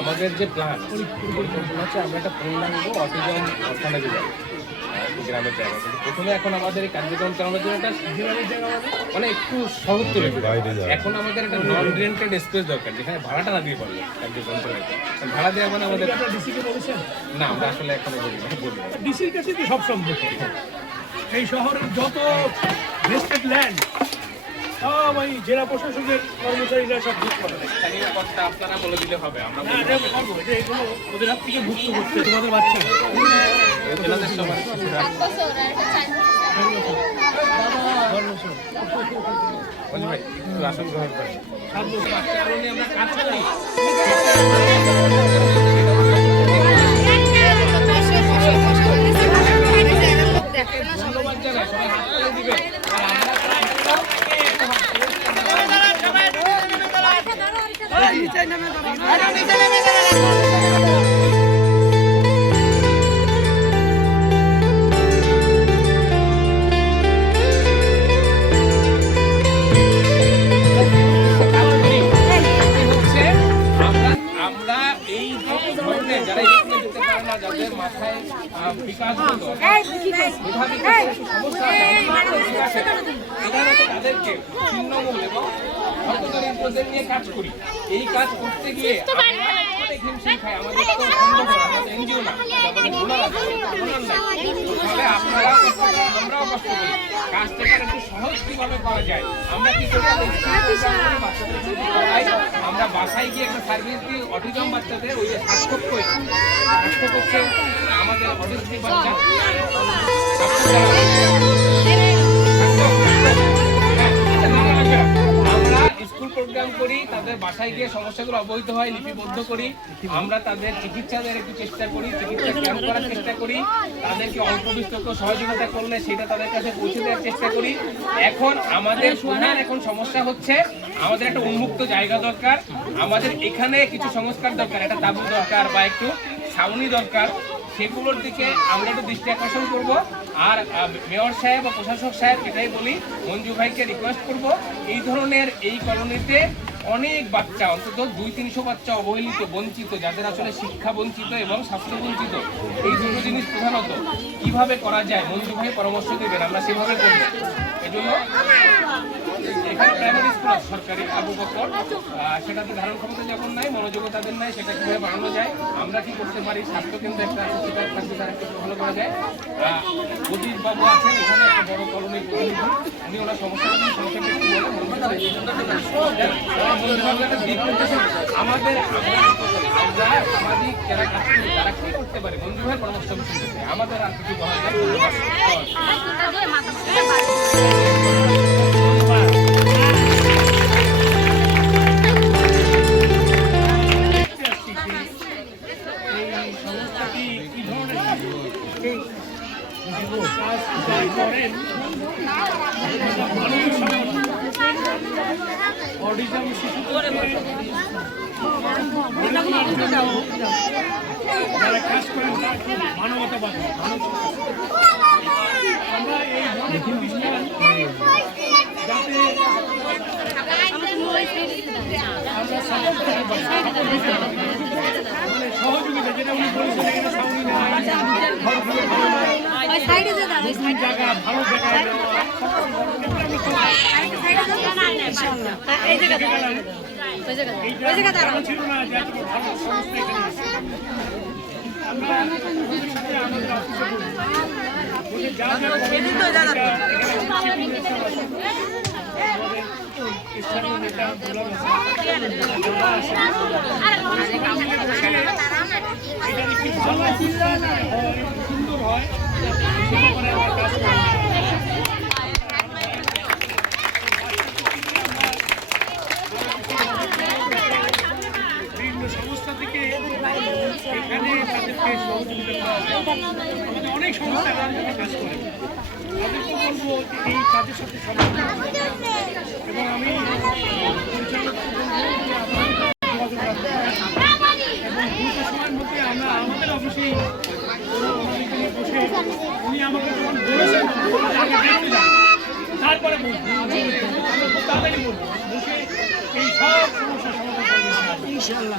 আমাদের যে প্ল্যান পরিকল্পনা হচ্ছে আমরা একটা পূর্ণাঙ্গ অটিজম অর্থানবী যাবো গ্রামের জায়গা। কিন্তু প্রথমে এখন আমাদের এই কার্যক্রম চালানোর জন্য একটা গ্রামের জায়গা মানে একটু শহর তৈরি করে এখন আমাদের একটা নন রেন্টেড স্পেস দরকার, যেখানে ভাড়াটা না দিয়ে পারবে কার্যক্রম চালাতে। ভাড়া দেওয়া মানে আমাদের ডিসিকে বলেছেন না, আমরা আসলে এখনো বলবো ডিসির কাছে তো সব সম্ভব। এই শহরের যত ভেস্টেড ল্যান্ড সব ওই জেলা প্রশাসনের কর্মচারীরা সব বুক করে। স্থানীয় কর্তা আপনারা বলে দিলে হবে, আমরা এগুলো ওদের হাত থেকে মুক্ত করতে তোমাদের বাচ্চা এনাদের সবার ভাই একটু আসন গ্রহণ করেন। আমরা কাজ করি ধন্যবাদ জানাই, সবাই হাত করে দিবে। যারা স্কুলে যেতে পারে না, যাদের মাথায় বিকাশ তাদেরকে ছিন্নমূল এবং হস্তদরিদ্রদের নিয়ে কাজ করি। এই কাজ করতে গিয়ে হিমশিম খাই, আমাদের তো এনজিও না, আমরাও কষ্ট করি। কাজটাকে একটু সহজ কিভাবে করা যায়, আমরা কি করি, আমরা বাসায় গিয়ে একটা সার্ভিস দিই অটিজম বাচ্চাদের। ওই যে সার্থক হচ্ছে আমাদের অটিস্টিক বাচ্চা, আমরা স্কুল প্রোগ্রাম করি, তাদের বাসায় গিয়ে সমস্যাগুলো অবহিত হয়, লিপিবদ্ধ করি। আমরা তাদের চিকিৎসাদের একটু চেষ্টা করি, চিকিৎসা ক্যাম্প করার চেষ্টা করি, তাদেরকে অল্প বিস্তর সহযোগিতা করলে সেটা তাদের কাছে পৌঁছে দেওয়ার চেষ্টা করি। এখন আমাদের প্রধান সমস্যা হচ্ছে আমাদের একটা উন্মুক্ত জায়গা দরকার, আমাদের এখানে কিছু সংস্কার দরকার, একটা তাঁবু দরকার বা একটু ছাউনি দরকার। সেগুলোর দিকে আমরা একটু দৃষ্টি আকর্ষণ করবো। আর মেয়র সাহেব বা প্রশাসক সাহেব এটাই বলি, মঞ্জু ভাইকে রিকোয়েস্ট করব, এই ধরনের এই কলোনিতে অনেক বাচ্চা, অন্তত 200-300 বাচ্চা অবহেলিত, বঞ্চিত, যাদের আসলে শিক্ষা বঞ্চিত এবং স্বাস্থ্য বঞ্চিত। এই দুটো জিনিস প্রধানত কিভাবে করা যায় মঞ্জু ভাই পরামর্শ দেবেন, আমরা সেভাবে করবো। এই জন্য এখানে প্রাইমারি স্কুল আছে সরকারি আবু বকর, সেটাতে ধারণ ক্ষমতা যখন নাই, মনোযোগও তাদের নাই, সেটা কীভাবে বাড়ানো যায়, আমরা কি করতে পারি, স্বাস্থ্যকেন্দ্র একটা আছে সেটা থাকবে, তার একটু ভালো করা যায়। অজিত বাবু আছেন এখানে একটা বড় কলোনির প্রতিনিধি, উনি ওনার সমস্যাটা একটু আমাদের আমরা সামাজিক যারা কাজ করি তারা কি করতে পারে, মঞ্জু ভাইয়ের পরামর্শ শুনতে আমাদের আর কিছু বলা যায়। অটিজম শিশু যারা কাজ করেন মানবতাবাদ, আমরা এই ধরনের প্রতিষ্ঠান যাতে সহযোগিতা, যেটা উনি বলেছেন জায়গা ভালো জায়গায় ছিল না যে এত ভালো সংস্থা এখানে আছে। আমরা আমাদের অফিসে যা স্থানীয় নেতা সুন্দর হয় কাজ করে। বিভিন্ন সংস্থা থেকে এখানে তাদেরকে সহযোগিতা করা হয়। আমাদের অনেক সংস্থা কাজ করে, তাদেরকে বলবো এই কাজের সাথে সম্পর্ক, এবং আমি এবং দ্রুত সময়ের মধ্যে আমরা আমাদের অফিসে বসে উনি আমাকে যখন বলেছেন তারপরে বলবো, তাড়াতাড়ি বলবো, বসে এই সব সমস্যার সমাধান করবো ইনশাআল্লাহ।